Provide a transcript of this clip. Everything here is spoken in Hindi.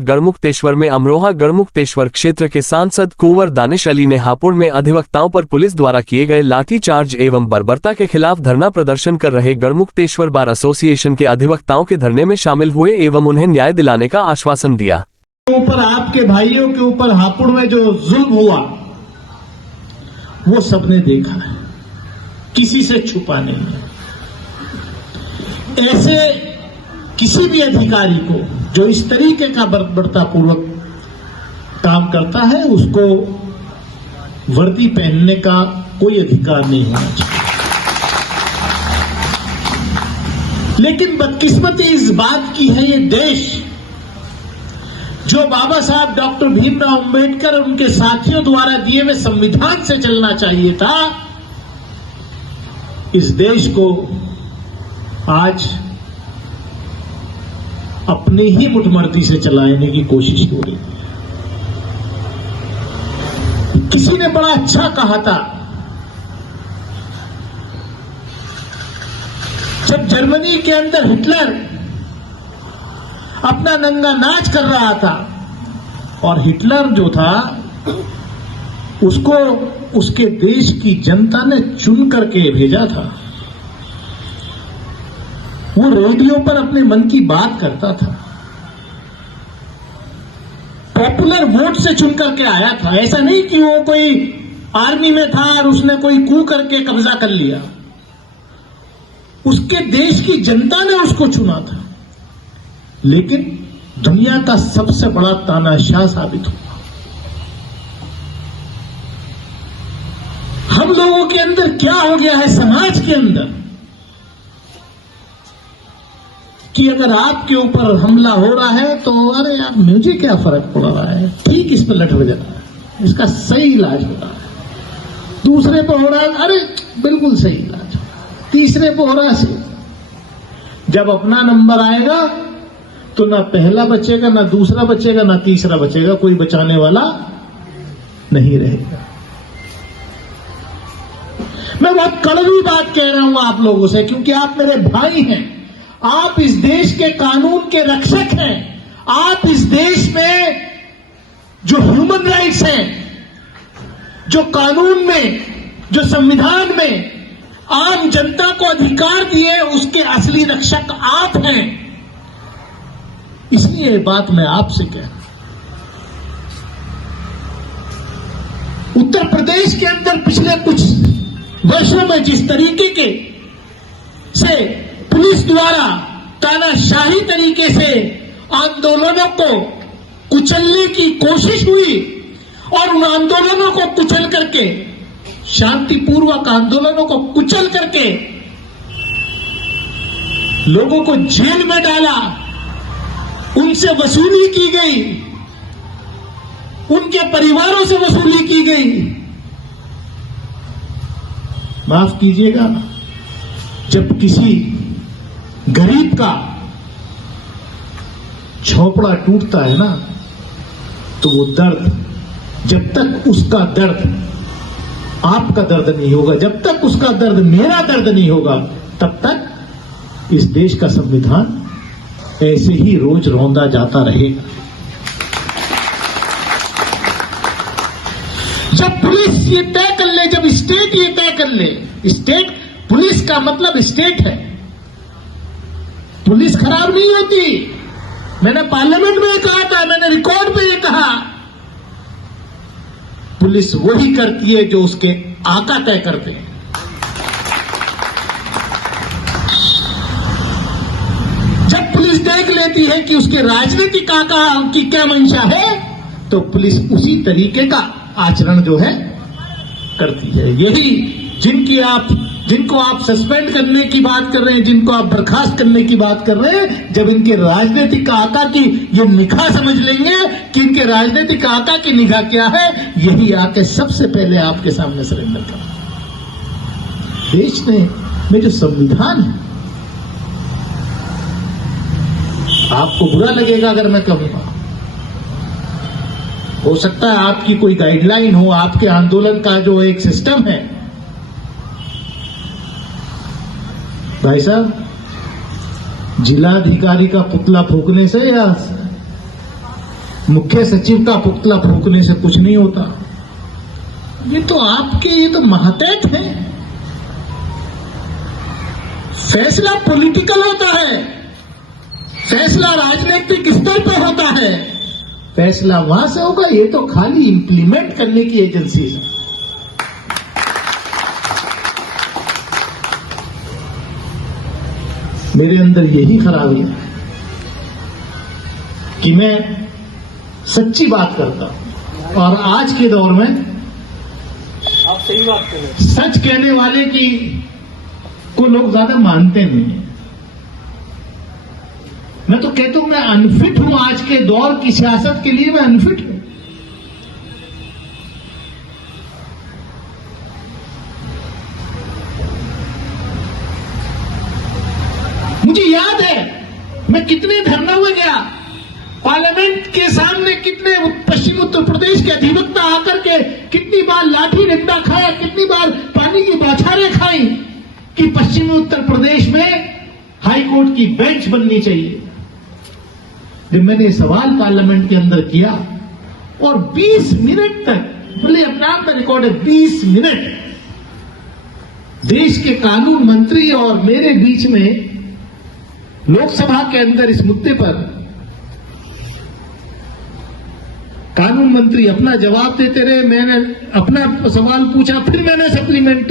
गढ़मुक्तेश्वर में अमरोहा गढ़मुक्तेश्वर क्षेत्र के सांसद कुंवर दानिश अली ने हापुड़ में अधिवक्ताओं पर पुलिस द्वारा किए गए लाठीचार्ज एवं बर्बरता के खिलाफ धरना प्रदर्शन कर रहे गढ़मुक्तेश्वर बार एसोसिएशन के अधिवक्ताओं के धरने में शामिल हुए एवं उन्हें न्याय दिलाने का आश्वासन दिया। ऊपर आपके भाइयों के ऊपर हापुड़ में जो जुल्म हुआ वो सबने देखा है, किसी से छुपा नहीं है। ऐसे किसी भी अधिकारी को जो इस तरीके का बर्बरतापूर्वक काम करता है उसको वर्दी पहनने का कोई अधिकार नहीं होना चाहिए। लेकिन बदकिस्मती इस बात की है, ये देश जो बाबा साहब डॉक्टर भीमराव अंबेडकर और उनके साथियों द्वारा दिए हुए संविधान से चलना चाहिए था, इस देश को आज अपनी ही मुठमर्दी से चलाने की कोशिश हो रही है। किसी ने बड़ा अच्छा कहा था, जब जर्मनी के अंदर हिटलर अपना नंगा नाच कर रहा था और हिटलर जो था उसको उसके देश की जनता ने चुन करके भेजा था। वो रेडियो पर अपने मन की बात करता था, पॉपुलर वोट से चुन करके आया था। ऐसा नहीं कि वो कोई आर्मी में था और उसने कोई कू करके कब्जा कर लिया। उसके देश की जनता ने उसको चुना था, लेकिन दुनिया का सबसे बड़ा तानाशाह साबित हुआ। हम लोगों के अंदर क्या हो गया है समाज के अंदर कि अगर आपके ऊपर हमला हो रहा है तो अरे यार मुझे क्या फर्क पड़ रहा है, ठीक इस पर लठ बजा रहा है, इसका सही इलाज हो रहा है। दूसरे पे हो रहा है, अरे बिल्कुल सही इलाज। तीसरे पे हो रहा है। जब अपना नंबर आएगा तो ना पहला बचेगा, ना दूसरा बचेगा, ना तीसरा बचेगा, कोई बचाने वाला नहीं रहेगा। मैं बहुत कड़वी बात कह रहा हूं आप लोगों से, क्योंकि आप मेरे भाई हैं, आप इस देश के कानून के रक्षक हैं, आप इस देश में जो ह्यूमन राइट्स हैं, जो कानून में, जो संविधान में आम जनता को अधिकार दिए, उसके असली रक्षक आप हैं। इसलिए ये बात मैं आपसे कह रहा हूं। उत्तर प्रदेश के अंदर पिछले कुछ वर्षों में जिस तरीके के से पुलिस द्वारा तानाशाही तरीके से आंदोलनों को कुचलने की कोशिश हुई और उन आंदोलनों को कुचल करके, शांतिपूर्वक आंदोलनों को कुचल करके लोगों को जेल में डाला, उनसे वसूली की गई, उनके परिवारों से वसूली की गई। माफ कीजिएगा, जब किसी गरीब का झोपड़ा टूटता है ना, तो वो दर्द, जब तक उसका दर्द आपका दर्द नहीं होगा, जब तक उसका दर्द मेरा दर्द नहीं होगा, तब तक इस देश का संविधान ऐसे ही रोज रौंदा जाता रहेगा। जब पुलिस ये तय कर ले, जब स्टेट ये तय कर ले, स्टेट, पुलिस का मतलब स्टेट है, पुलिस खराब नहीं होती। मैंने पार्लियामेंट में कहा था, मैंने रिकॉर्ड पे ये कहा, पुलिस वही करती है जो उसके आका तय करते हैं। जब पुलिस देख लेती है कि उसके राजनीतिक आका की क्या मंशा है, तो पुलिस उसी तरीके का आचरण जो है करती है। यही जिनको आप सस्पेंड करने की बात कर रहे हैं, जिनको आप बर्खास्त करने की बात कर रहे हैं, जब इनके राजनीतिक आका की ये निगाह समझ लेंगे कि इनके राजनीतिक आका की निगाह क्या है, यही आके सबसे पहले आपके सामने सरेंडर कर। देश में जो संविधान है, आपको बुरा लगेगा अगर मैं कहूंगा, हो सकता है आपकी कोई गाइडलाइन हो, आपके आंदोलन का जो एक सिस्टम है। भाई साहब, जिलाधिकारी का पुतला फूकने से या मुख्य सचिव का पुतला फूकने से कुछ नहीं होता। ये तो महतेत है। फैसला पॉलिटिकल होता है, फैसला राजनीतिक स्तर पर होता है, फैसला वहां से होगा। ये तो खाली इंप्लीमेंट करने की एजेंसी है। मेरे अंदर यही खराबी है कि मैं सच्ची बात करता हूं, और आज के दौर में आप सही बात कर रहे हैं। सच कहने वाले की को लोग ज्यादा मानते नहीं हैं। मैं तो कहता हूं मैं अनफिट हूं, आज के दौर की सियासत के लिए मैं अनफिट हूं। मुझे याद है मैं कितने धरना में गया, पार्लियामेंट के सामने कितने पश्चिम उत्तर प्रदेश के अधिवक्ता आकर के कितनी बार लाठी डंडा खाया, कितनी बार पानी की बौछारें खाई कि पश्चिमी उत्तर प्रदेश में हाई कोर्ट की बेंच बननी चाहिए। जब मैंने सवाल पार्लियामेंट के अंदर किया और 20 मिनट तक, बोले अपने आप का रिकॉर्ड है, 20 मिनट देश के कानून मंत्री और मेरे बीच में लोकसभा के अंदर इस मुद्दे पर कानून मंत्री अपना जवाब देते रहे, मैंने अपना सवाल पूछा, फिर मैंने सप्लीमेंट्री